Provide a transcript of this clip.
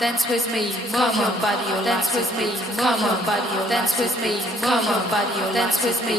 dance with me, move your body, dance with me, move your body, dance with me, move your body, dance with me,